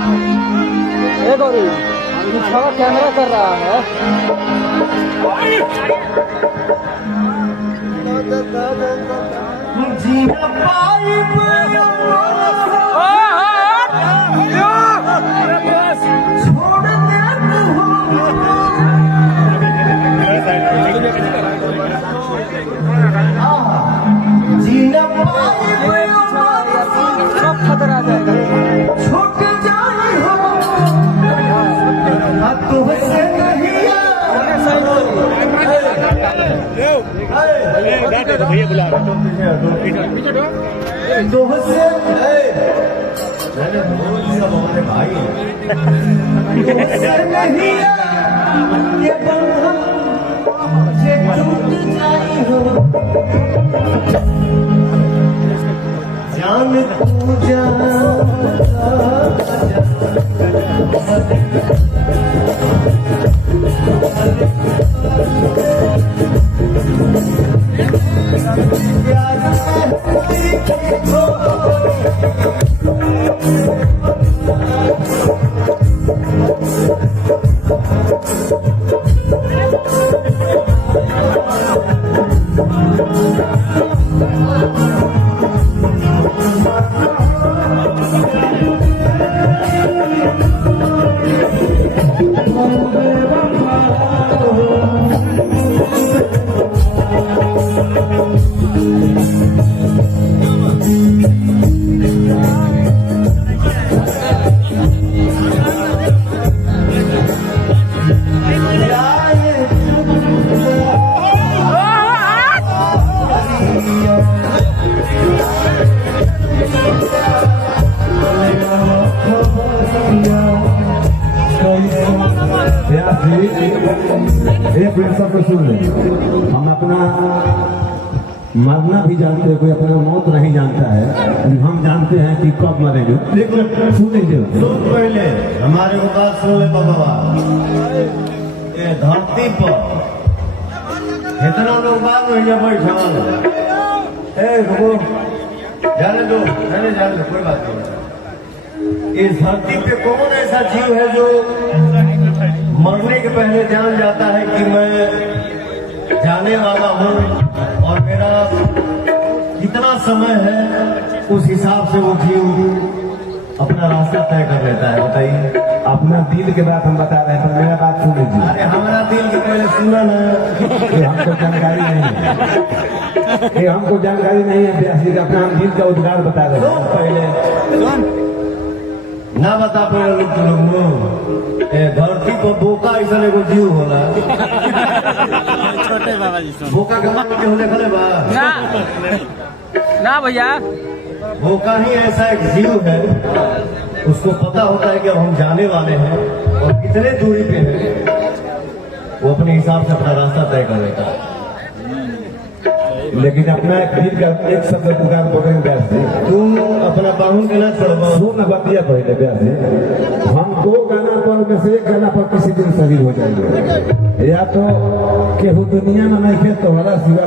ए गौरी छवा camera कर रहा है। खतरा आ जाएगा। भैया बुला भाई जान पूजा एक मिनट सबको सुन ले। हम अपना मरना भी जानते हैं, कोई अपना मौत नहीं जानता है। हम जानते हैं कि कब मरेंगे। लेकिन सुनेंगे पहले हमारे बात सुन ले बाबा। ये धरती पर इतना लोग बात में बैठा जाने दो कोई बात नहीं। इस धरती पे कौन ऐसा जीव है जो मरने के पहले जान जाता है कि मैं जाने वाला हूँ और मेरा कितना समय है, उस हिसाब से वो जीव अपना रास्ता तय कर लेता है। बताइए, अपना दिल के बात हम बता रहे हैं, पर मेरा बात सुन लीजिए। अरे हमारा दिल के पहले सुना ना, हमको जानकारी नहीं है, हमको जानकारी नहीं है व्यास जी का। अपना हम दिल का उद्गार बता रहे हैं। पहले ना बता पाए लोग धरती पर बोका ऐसा एगो जीव होला। छोटे बाबा जी बोका के मान के होले खले बा ना भैया। बोका ही ऐसा एक जीव है, उसको पता होता है कि अब हम जाने वाले हैं और कितने दूरी पे है, वो अपने हिसाब से अपना रास्ता तय कर लेता है। लेकिन अपना दिल का एक शब्द पुकार पकड़ेंगे व्यास जी। तुम अपना बाहुन के ना छोड़ो, सुन बतिया पहले व्यास जी। हम 2 गाना पर में से एक गाना पर किसी दिन शहीद हो जाएंगे, या तो केहू दुनिया में नहीं खेल तो वाला सिवा